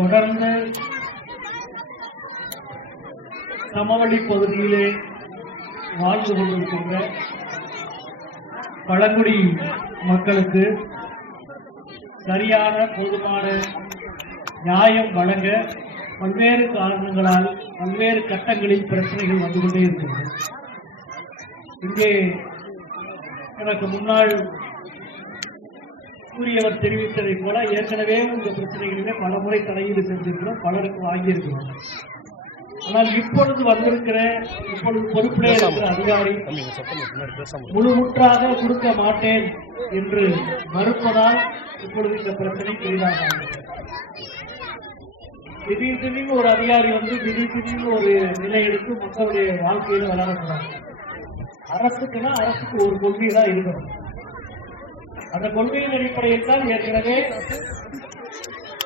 தொடர்ந்து சமவெளி பகுதியிலே வாழ்ந்து கொண்டிருக்கின்ற பழங்குடி மக்களுக்கு சரியான போதுமான நியாயம் வழங்க பல்வேறு காரணங்களால் பல்வேறு கட்டங்களில் பிரச்சனைகள் வந்து கொண்டே இருக்கிறது. இங்கே எனக்கு முன்னாள் கூறியவர் தெரிவித்ததை போல ஏற்கனவே இந்த பிரச்சனைகளிலே பல முறை தலையீடு செஞ்சிருக்கிறோம், பலருக்கு வாங்கியிருக்கிறோம். ஆனால் இப்பொழுது பொறுப்பிலே இருக்கிற அதிகாரி முழுமுற்றாக கொடுக்க மாட்டேன் என்று மறுப்பதால் இப்பொழுது இந்த பிரச்சனை பெரிதாக திடீர்னு ஒரு அதிகாரி வந்து திடீர்னு ஒரு நிலை எடுத்து மக்களுடைய வாழ்க்கையில வளரக்கூடாது. அரசுக்குன்னா அரசுக்கு ஒரு கொள்கை தான் இருக்கணும். அந்த கொள்கையின் அடிப்படையில் தான் ஏற்கனவே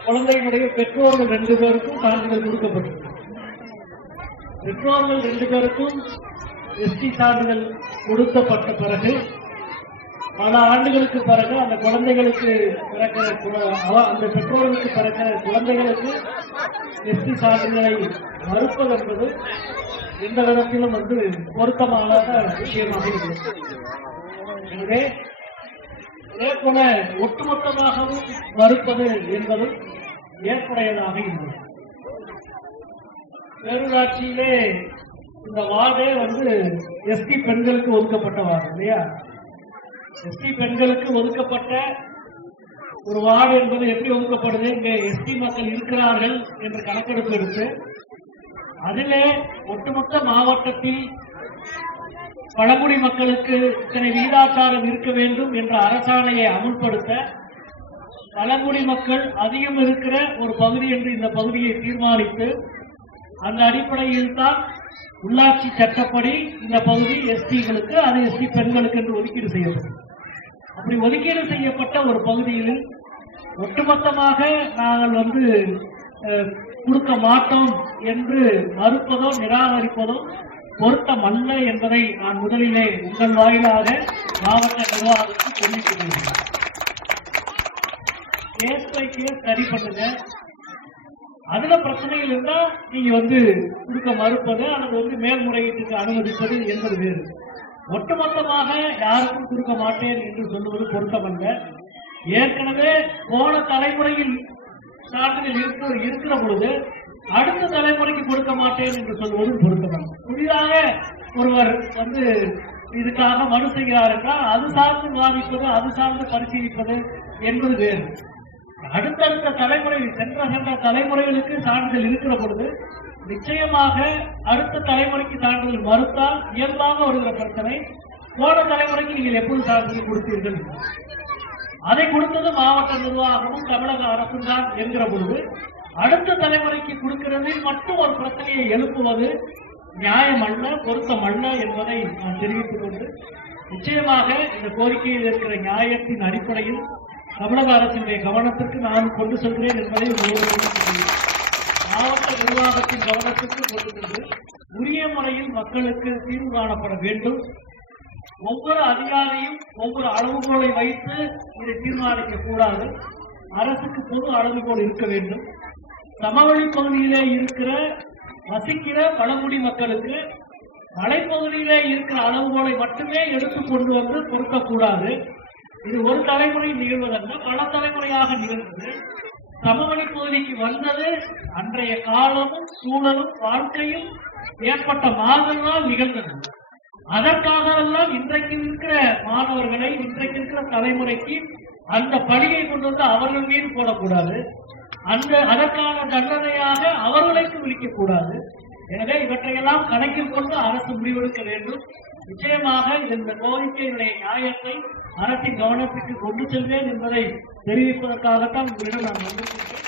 குழந்தைகளுடைய பெற்றோர்கள் 2 பேருக்கும் சான்றிதழ் கொடுக்கப்பட்டது. பெற்றோர்கள் 2 பேருக்கும் எஸ்டி சான்றிதழ் கொடுக்கப்பட்ட பிறகு பல ஆண்டுகளுக்கு பிறகு அந்த குழந்தைகளுக்கு அந்த பெற்றோர்களுக்கு பிறகு குழந்தைகளுக்கு எஸ்டி சான்றிதழை மறுப்பது என்பது எந்த விதத்திலும் பொருத்தமான விஷயமாக இருக்கிறது. எனவே அதே போல ஒட்டுமொத்தமாகவும் மறுப்பது என்பது ஏற்புடையதாக இருந்தது. பேரூராட்சியிலே இந்த வார்டே எஸ்டி பெண்களுக்கு ஒதுக்கப்பட்ட வார்டு இல்லையா? எஸ்டி பெண்களுக்கு ஒதுக்கப்பட்ட ஒரு வார்டு என்பது எப்படி ஒதுக்கப்படுது? இங்கே எஸ்டி மக்கள் இருக்கிறார்கள் என்று கணக்கெடுப்பு எடுத்து அதிலே ஒட்டுமொத்த மாவட்டத்தில் பழங்குடி மக்களுக்கு இத்தனை விகிதாச்சாரம் இருக்க வேண்டும் என்ற அரசாணையை அமுல்படுத்த பழங்குடி மக்கள் அதிகம் இருக்கிற ஒரு பகுதி என்று இந்த பகுதியை தீர்மானித்து அந்த அடிப்படையில் தான் உள்ளாட்சி சட்டப்படி இந்த பகுதி எஸ்டிகளுக்கு அது எஸ்டி பெண்களுக்கு என்று ஒதுக்கீடு செய்யப்படும். அப்படி ஒதுக்கீடு செய்யப்பட்ட ஒரு பகுதியில் ஒட்டுமொத்தமாக நாங்கள் கொடுக்க மாட்டோம் என்று மறுப்பதோ நிராகரிப்பதோ பொருத்தமல்ல என்பதை நான் முதலிலே உங்கள் வாயிலாக மாவட்ட நிர்வாகத்துக்கு தெரிவிக்கிறேன். கேஸ் பை கேஸ் சரி பண்ணுங்க. அதுல பிரச்சனைகள் இருந்தா நீங்க கொடுக்க மறுப்பது அல்லது மேல்முறையீட்டுக்கு அனுமதிப்பது என்பது வேறு. ஒட்டுமொத்தமாக யாருக்கும் கொடுக்க மாட்டேன் என்று சொல்லுவது பொருத்தமல்ல. ஏற்கனவே போன தலைமுறையில் சான்றிதழ் இருக்கிற பொழுது அடுத்த தலைமுறைக்கு கொடுக்க மாட்டேன் என்று சொல்வதும் பொருத்தமல்ல. புதிதாக ஒருவர் இதுக்காக மனு செய்கிறார் என்றால் அது சார்ந்து வாதிப்பது, அது சார்ந்து பரிசீலிப்பது என்பது வேறு. அடுத்தடுத்த தலைமுறை சென்ற தலைமுறைகளுக்கு சான்றிதழ் இருக்கிற பொழுது நிச்சயமாக அடுத்த தலைமுறைக்கு சான்றிதழ் மறுத்தால் இயல்பாக வருகிற பிரச்சனை, போன தலைமுறைக்கு நீங்கள் எப்போது சான்றிதழ் கொடுத்தீர்கள், அதை கொடுத்தது மாவட்ட நிர்வாகமும் தமிழக அரசும் தான் என்கிற பொழுது அடுத்த தலைமுறைக்கு கொடுக்கிறதில் மட்டும் ஒரு பிரச்சனையை எழுப்புவது நியாயம் அல்ல, பொருத்தம் அல்ல என்பதை நான் தெரிவித்துக் கொண்டு நிச்சயமாக இந்த கோரிக்கையில் இருக்கிற நியாயத்தின் அடிப்படையில் தமிழக அரசினுடைய கவனத்திற்கு நான் கொண்டு செல்கிறேன் என்பதை மாவட்ட நிர்வாகத்தின் கவனத்திற்கு கொண்டு சென்று உரிய முறையில் மக்களுக்கு தீர்வு காணப்பட வேண்டும். ஒவ்வொரு அதிகாரியும் ஒவ்வொரு அளவுகோலை வைத்து இதை தீர்மானிக்க கூடாது. அரசுக்கு பொது அளவுகோல் இருக்க வேண்டும். சமவெளி பகுதியிலே வசிக்கிற பழங்குடி மக்களுக்கு மலைப்பகுதியிலே இருக்கிற அளவுகோலை மட்டுமே எடுத்துக்கொண்டு பொருத்தக்கூடாது. இது ஒரு தலைமுறை நிகழ்வதல்ல, பல தலைமுறையாக நிகழ்ந்தது. சமவெளி பகுதிக்கு வந்தது அன்றைய காலமும் சூழலும் வாழ்க்கையும் ஏற்பட்ட மாதங்களால் நிகழ்ந்தது. அதற்காக எல்லாம் இன்றைக்கு இருக்கிற மாணவர்களை, இன்றைக்கு இருக்கிற தலைமுறைக்கு அந்த பணியை கொண்டு அவர்கள் மீது போடக்கூடாது. அதற்கான தண்டனையாக அவர்களுக்கு விழிக்கக்கூடாது. எனவே இவற்றையெல்லாம் கணக்கில் கொண்டு அரசு முடிவெடுக்க வேண்டும். நிச்சயமாக இந்த கோரிக்கையுடைய நியாயத்தை அரசின் கவனத்திற்கு கொண்டு செல்வேன் என்பதை தெரிவிப்பதற்காகத்தான் உங்களிடம் நான் வந்திருக்கிறேன்.